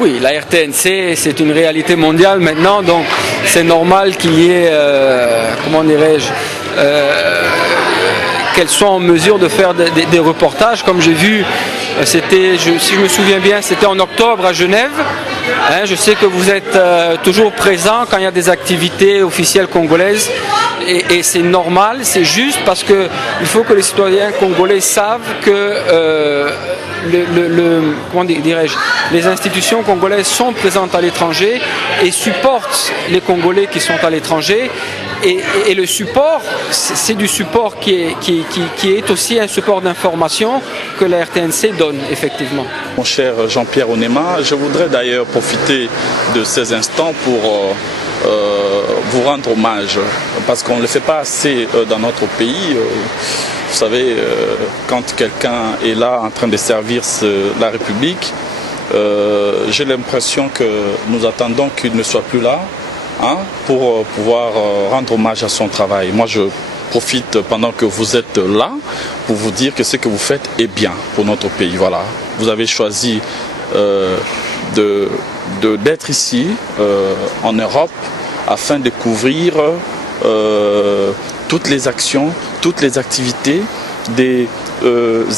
Oui, la RTNC, c'est une réalité mondiale maintenant, donc c'est normal qu'il y ait, comment dirais-je, qu'elle soit en mesure de faire des reportages. Comme j'ai vu, c'était, si je me souviens bien, c'était en octobre à Genève. Hein, je sais que vous êtes toujours présent quand il y a des activités officielles congolaises. Et c'est normal, c'est juste parce qu'il faut que les citoyens congolais savent que comment dirais-je, les institutions congolaises sont présentes à l'étranger et supportent les Congolais qui sont à l'étranger. Et le support, c'est du support qui est aussi un support d'information que la RTNC donne, effectivement. Mon cher Jean-Pierre Onema, je voudrais d'ailleurs profiter de ces instants pour vous rendre hommage, parce qu'on ne le fait pas assez dans notre pays. Vous savez, quand quelqu'un est là en train de servir la République, j'ai l'impression que nous attendons qu'il ne soit plus là, hein, pour pouvoir rendre hommage à son travail. Moi, je profite pendant que vous êtes là pour vous dire que ce que vous faites est bien pour notre pays. Voilà. Vous avez choisi d'être ici, en Europe, afin de couvrir toutes les actions, toutes les activités des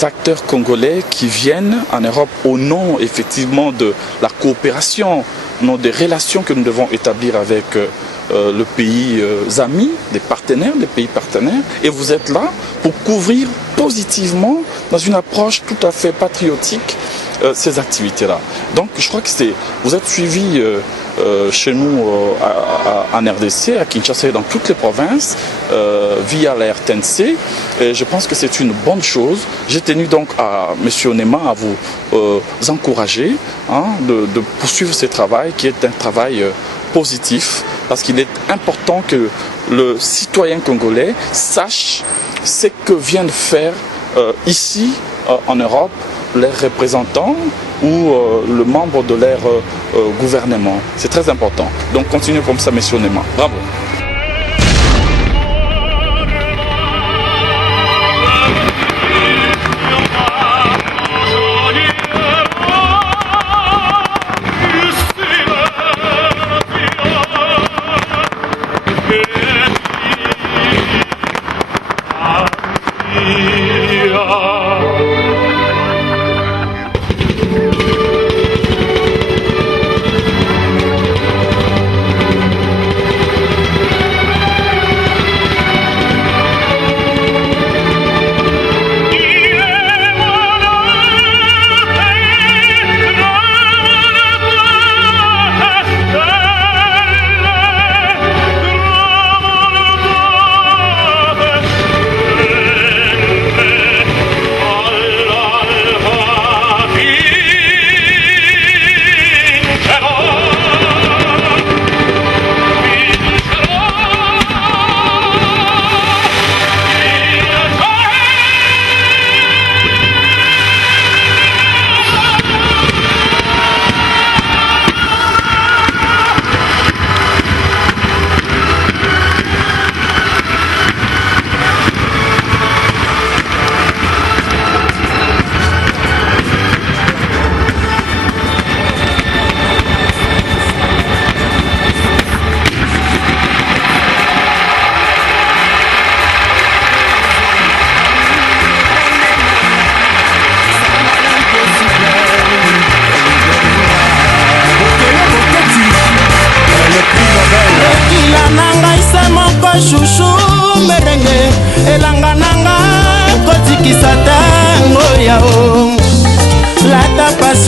acteurs congolais qui viennent en Europe au nom effectivement de la coopération, au nom des relations que nous devons établir avec le pays ami, des pays partenaires. Et vous êtes là pour couvrir positivement, dans une approche tout à fait patriotique, ces activités-là. Donc je crois que vous êtes suivis chez nous en RDC, à Kinshasa et dans toutes les provinces, via la RTNC. Et je pense que c'est une bonne chose. J'ai tenu donc à M. Onema à vous encourager, hein, de poursuivre ce travail qui est un travail positif, parce qu'il est important que le citoyen congolais sache ce que viennent faire ici en Europe leurs représentants ou le membre de leur gouvernement. C'est très important. Donc continuez comme ça, M. Onema. Bravo.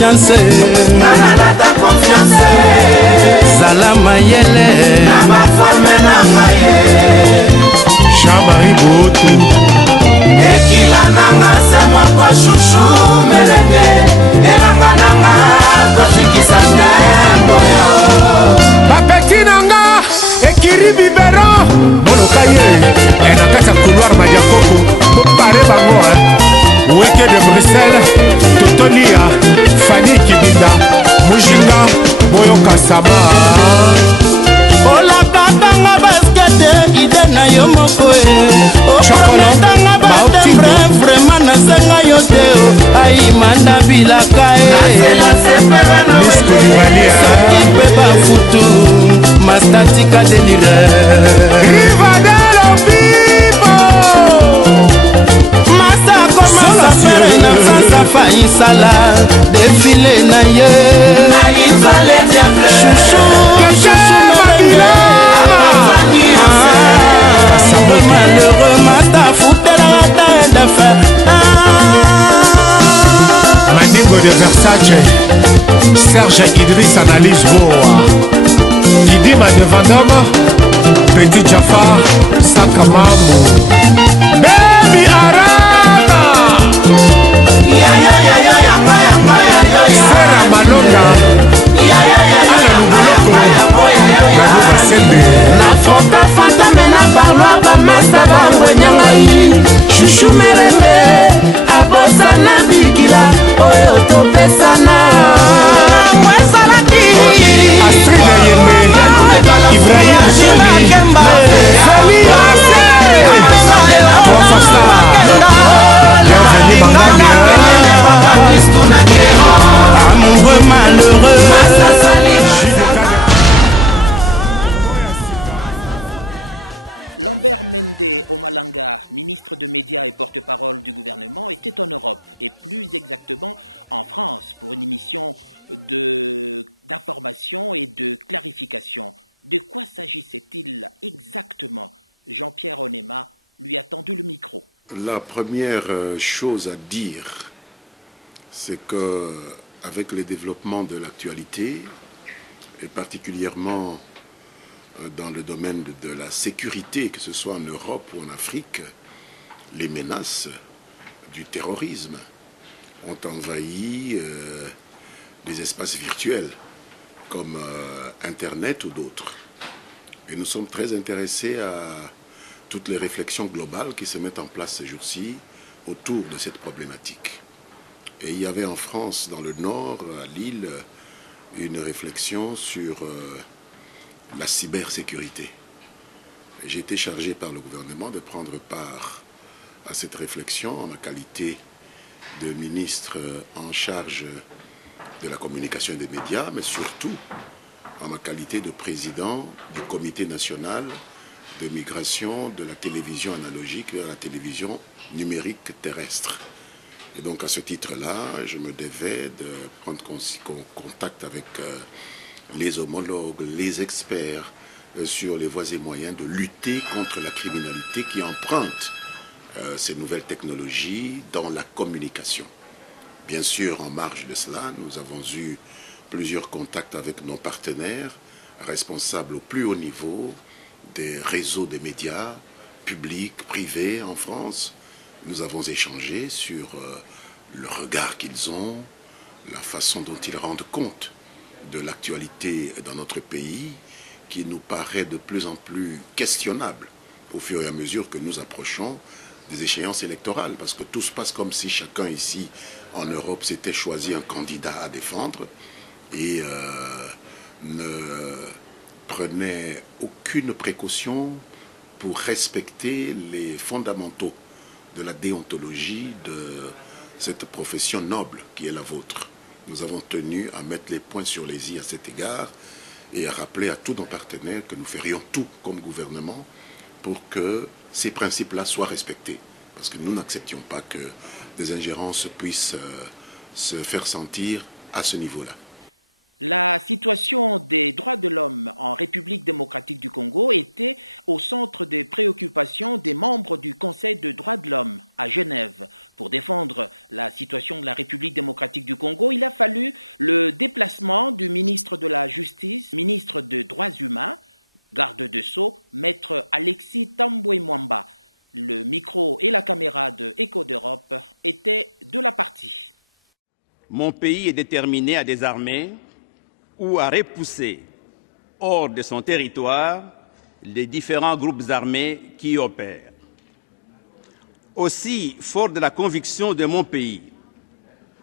Nalata confiance Zala Mayele Nama forme na maye Shabari Botu Ekila nanga sema kwa shushu melenge Elanga nanga kotikisa tembo yo Papeti nanga Ekiri Bibero Monokaye Enakasa couloir Madiakoko Pare bango Weke de Bruxelles Totonia Fanny Kibinda Mujinga Boyo Kasama Ola katanga baskete ide na yo moko Oprometanga batembre Vraiment na senga yo teo Ayi manda bilaka Nasela sepere na wele soki mpe bafutu mastatika delire Rivadelo Pipo masa komasa fere na sansa faisala defile na ye chouchou malheureux masta futela de fer Mandingo de Versace Serge Idriss analyse Boa Idima de Vandama Petit Jafar Sakamamu Baby Arana Sera Malonga Ana Luguloko Gano Basende na foka fantame na parloir bamasa bangwenyangai chouchou merembe abosana bikila oyo topesana wesalaki Astrida Yembe Ibrahim Soli Feli Ase Profasa Bienvenue Mangania amoureux malheureux La première chose à dire, c'est que avec le développement de l'actualité, et particulièrement dans le domaine de la sécurité, que ce soit en Europe ou en Afrique, les menaces du terrorisme ont envahi des espaces virtuels comme Internet ou d'autres. Et nous sommes très intéressés à toutes les réflexions globales qui se mettent en place ces jours-ci autour de cette problématique. Et il y avait en France, dans le Nord, à Lille, une réflexion sur la cybersécurité. J'ai été chargé par le gouvernement de prendre part à cette réflexion en ma qualité de ministre en charge de la communication et des médias, mais surtout en ma qualité de président du comité national de migration de la télévision analogique vers la télévision numérique terrestre. Et donc à ce titre-là, je me devais de prendre contact avec les homologues, les experts sur les voies et moyens de lutter contre la criminalité qui emprunte ces nouvelles technologies dans la communication. Bien sûr, en marge de cela, nous avons eu plusieurs contacts avec nos partenaires, responsables au plus haut niveau des réseaux des médias publics, privés en France. Nous avons échangé sur le regard qu'ils ont, la façon dont ils rendent compte de l'actualité dans notre pays, qui nous paraît de plus en plus questionnable au fur et à mesure que nous approchons des échéances électorales, parce que tout se passe comme si chacun ici en Europe s'était choisi un candidat à défendre et ne prenait aucune précaution pour respecter les fondamentaux de la déontologie de cette profession noble qui est la vôtre. Nous avons tenu à mettre les points sur les i à cet égard et à rappeler à tous nos partenaires que nous ferions tout comme gouvernement pour que ces principes-là soient respectés. Parce que nous n'acceptions pas que des ingérences puissent se faire sentir à ce niveau-là. Mon pays est déterminé à désarmer ou à repousser hors de son territoire les différents groupes armés qui y opèrent. Aussi, fort de la conviction de mon pays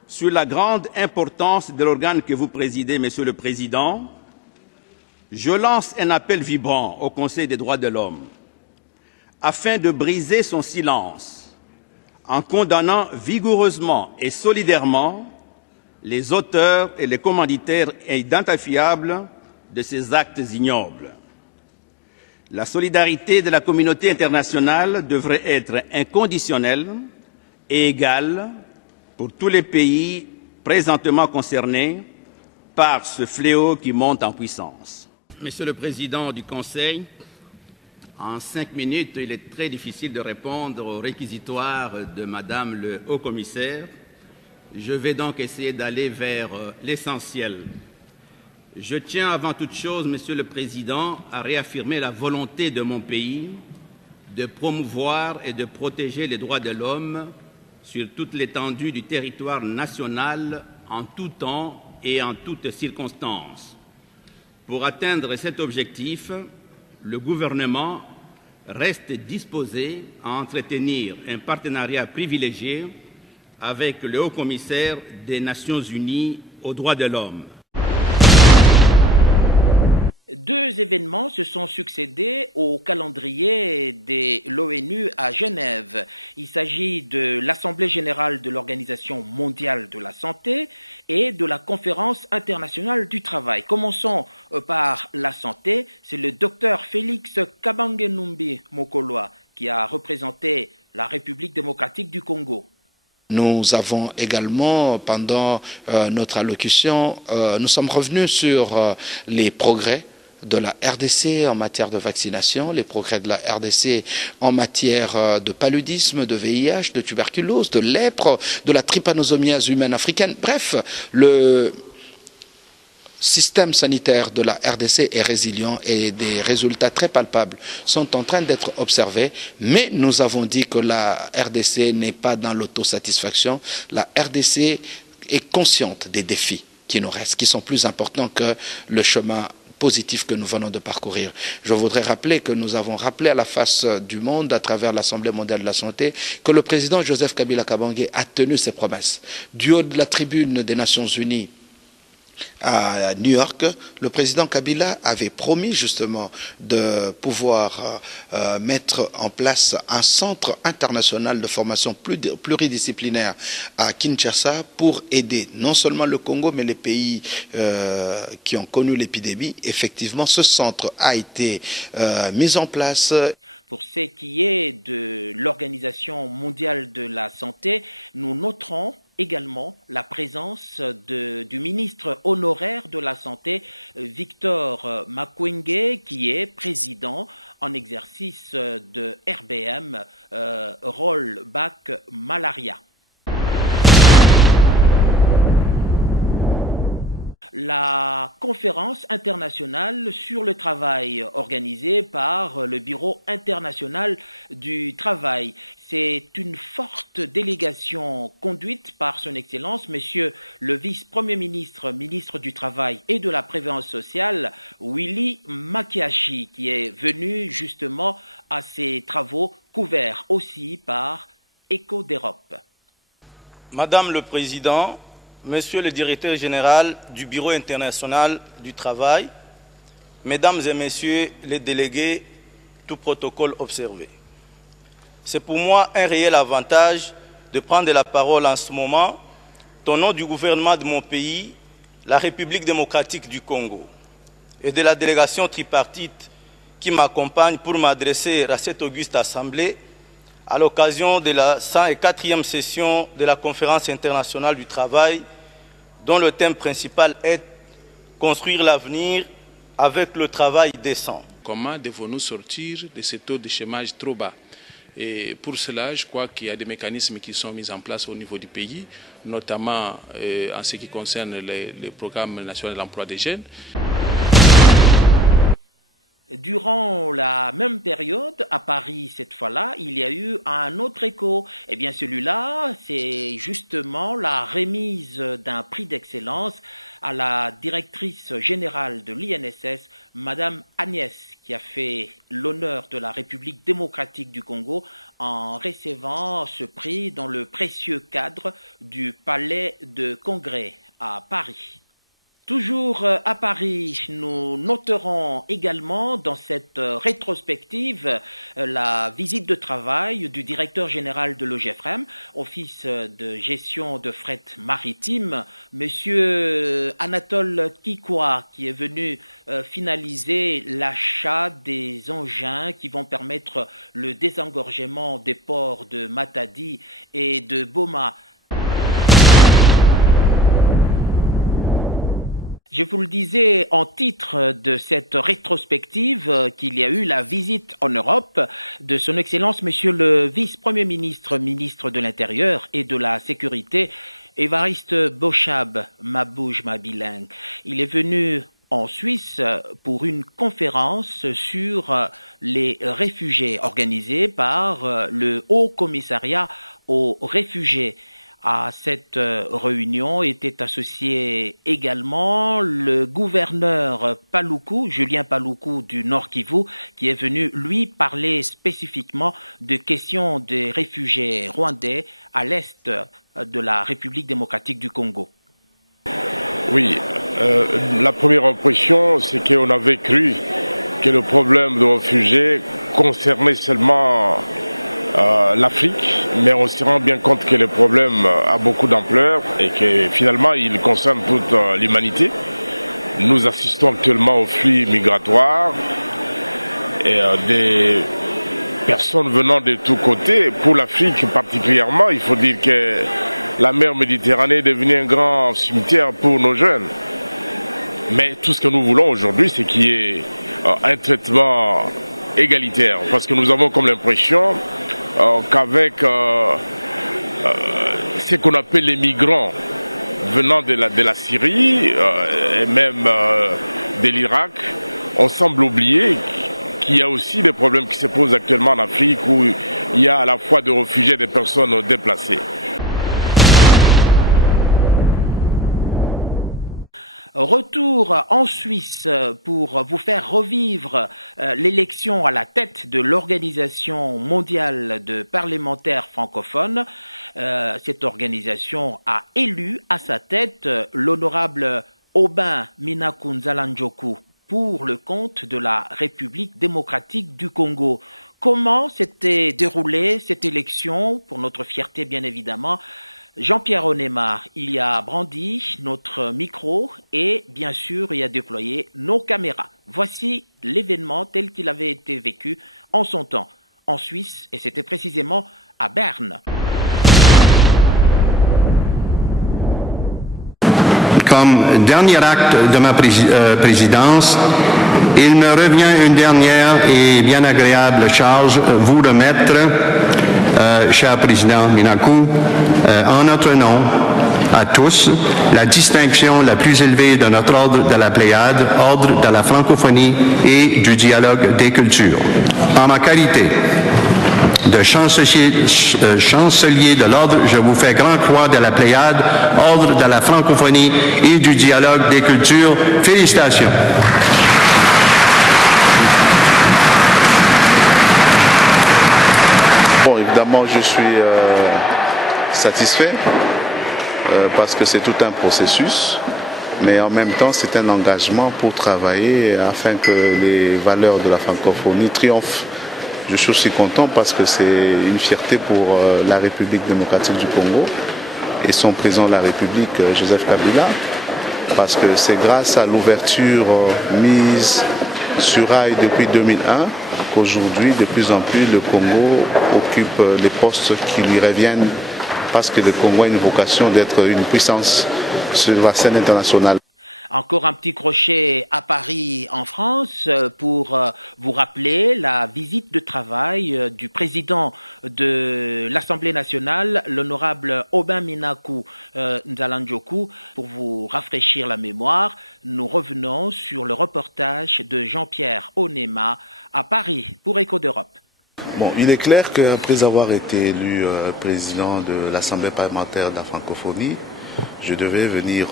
sur la grande importance de l'organe que vous présidez, Monsieur le Président, je lance un appel vibrant au Conseil des droits de l'homme afin de briser son silence en condamnant vigoureusement et solidairement les auteurs et les commanditaires identifiables de ces actes ignobles. La solidarité de la communauté internationale devrait être inconditionnelle et égale pour tous les pays présentement concernés par ce fléau qui monte en puissance. Monsieur le Président du Conseil, en 5 minutes, il est très difficile de répondre aux réquisitoires de Madame le Haut-Commissaire. Je vais donc essayer d'aller vers l'essentiel. Je tiens avant toute chose, Monsieur le Président, à réaffirmer la volonté de mon pays de promouvoir et de protéger les droits de l'homme sur toute l'étendue du territoire national en tout temps et en toutes circonstances. Pour atteindre cet objectif, le gouvernement reste disposé à entretenir un partenariat privilégié avec le Haut-Commissaire des Nations Unies aux droits de l'homme. Nous avons également, pendant notre allocution, nous sommes revenus sur les progrès de la RDC en matière de vaccination, les progrès de la RDC en matière de paludisme, de VIH, de tuberculose, de lèpre, de la trypanosomiase humaine africaine. Bref, le système sanitaire de la RDC est résilient et des résultats très palpables sont en train d'être observés, mais nous avons dit que la RDC n'est pas dans l'autosatisfaction. La RDC est consciente des défis qui nous restent, qui sont plus importants que le chemin positif que nous venons de parcourir. Je voudrais rappeler que nous avons rappelé à la face du monde, à travers l'Assemblée mondiale de la santé, que le président Joseph Kabila Kabange a tenu ses promesses. Du haut de la tribune des Nations Unies, à New York, le président Kabila avait promis justement de pouvoir mettre en place un centre international de formation pluridisciplinaire à Kinshasa pour aider non seulement le Congo mais les pays qui ont connu l'épidémie. Effectivement, ce centre a été mis en place. Madame le Président, Monsieur le Directeur général du Bureau international du travail, Mesdames et Messieurs les délégués, tout protocole observé. C'est pour moi un réel avantage de prendre la parole en ce moment au nom du gouvernement de mon pays, la République démocratique du Congo, et de la délégation tripartite qui m'accompagne pour m'adresser à cette auguste assemblée à l'occasion de la 104e session de la Conférence internationale du travail, dont le thème principal est « Construire l'avenir avec le travail décent ». Comment devons-nous sortir de ce taux de chômage trop bas? Et pour cela, je crois qu'il y a des mécanismes qui sont mis en place au niveau du pays, notamment en ce qui concerne le programme national de l'emploi des jeunes. Comme dernier acte de ma présidence, il me revient une dernière et bien agréable charge, vous remettre, cher président Minaku, en notre nom à tous, la distinction la plus élevée de notre ordre de la Pléiade, ordre de la francophonie et du dialogue des cultures. En ma qualité de chancelier de l'ordre, je vous fais grand croix de la Pléiade, ordre de la francophonie et du dialogue des cultures. Félicitations. Bon, évidemment, je suis satisfait parce que c'est tout un processus, mais en même temps, c'est un engagement pour travailler afin que les valeurs de la francophonie triomphent. Je suis aussi content parce que c'est une fierté pour la République démocratique du Congo et son président de la République, Joseph Kabila, parce que c'est grâce à l'ouverture mise sur rail depuis 2001 qu'aujourd'hui, de plus en plus, le Congo occupe les postes qui lui reviennent parce que le Congo a une vocation d'être une puissance sur la scène internationale. Bon, il est clair qu'après avoir été élu président de l'Assemblée parlementaire de la francophonie, je devais venir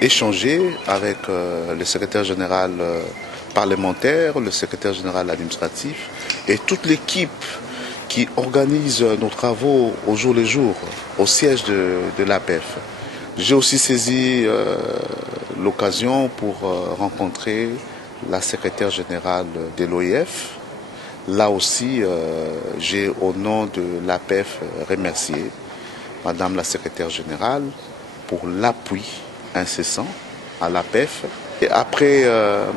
échanger avec le secrétaire général parlementaire, le secrétaire général administratif et toute l'équipe qui organise nos travaux au jour le jour au siège de l'APF. J'ai aussi saisi l'occasion pour rencontrer la secrétaire générale de l'OIF. Là aussi, j'ai au nom de l'APF remercié Madame la secrétaire générale pour l'appui incessant à l'APF. Et après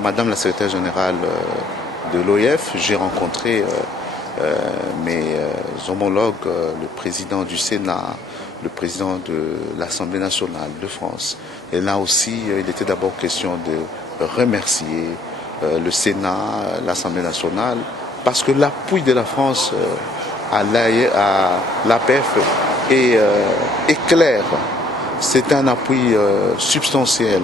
Madame la secrétaire générale de l'OIF, j'ai rencontré mes homologues, le président du Sénat, le président de l'Assemblée nationale de France. Et là aussi, il était d'abord question de remercier le Sénat, l'Assemblée nationale, parce que l'appui de la France à l'APF est clair. C'est un appui substantiel.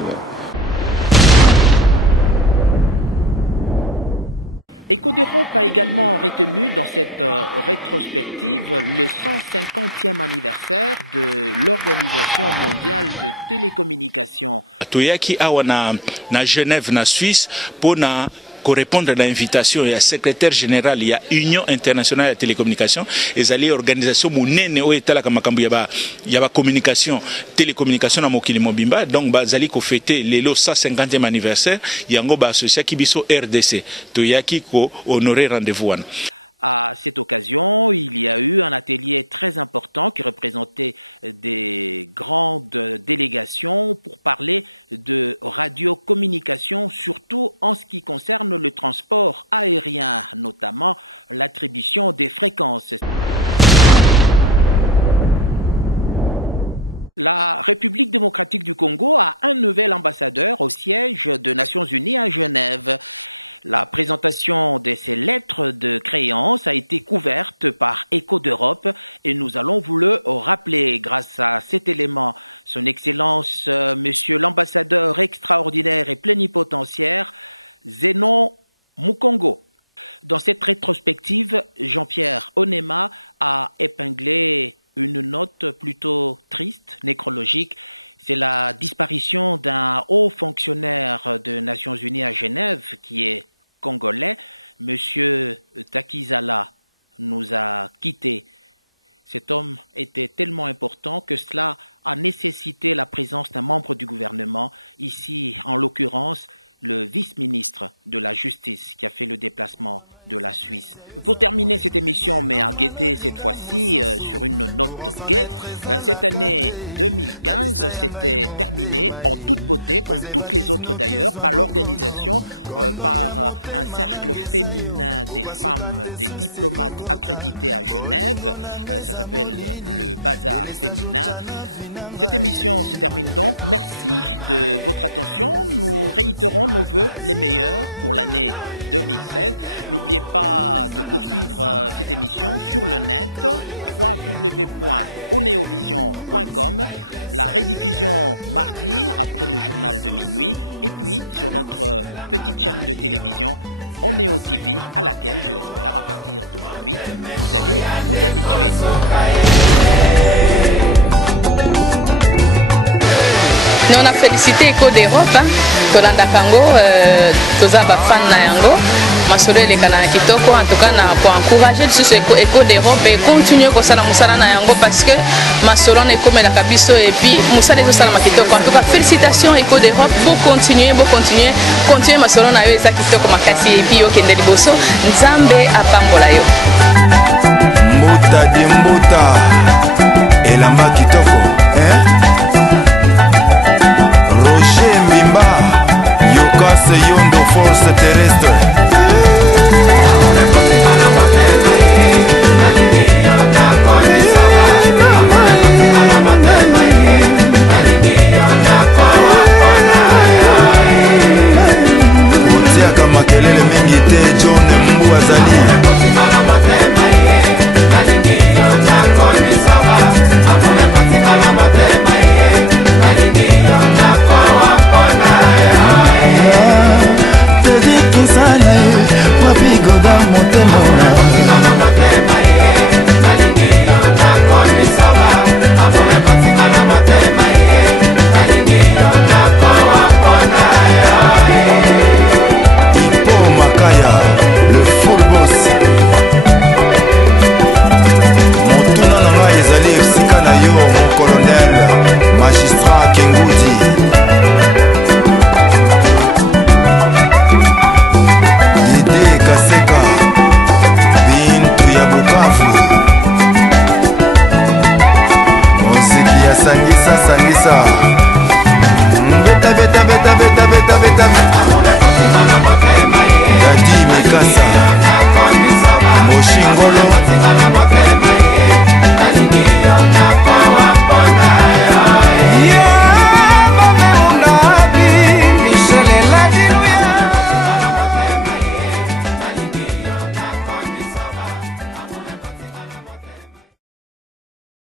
toyaki awa na Genève na Suisse pona répondre à l'invitation et à secrétaire général il y a Union internationale de télécommunications et ali organisation monene o etala ka makambo ya ba communication télécommunication na mokili mobimba donc bazali ko fêter lelo 150e anniversaire yango ba associé ki biso RDC to yaki ko honorer rendez-vous wana. C'est normal linga mosusu pour en s'en être présent la kate la tisa yanga imotema préservatif no kezwa bokono kondom ya motema nangeza yo okwasuka te susi kokota bolingo nangeza molili delesa jocha na vina ngai On a félicité Eco d'Europe, Tolanda Kango, Tozaba fan na yango, Masolo le kana kitoko en tout cas pour encourager sur Eco d'Europe et continuer comme ça la musala na yango parce que Masolo est comme la kabiso et puis musala zo sala makitoko en tout cas félicitations Eco d'Europe pour continuer Masolo na yo eza kitoko makasi et puis yo kende liboso Nzambe apambola yo. Mbuta di mbuta elamba kitoko Roger Mbimba Yokase Yondo Force Terrestre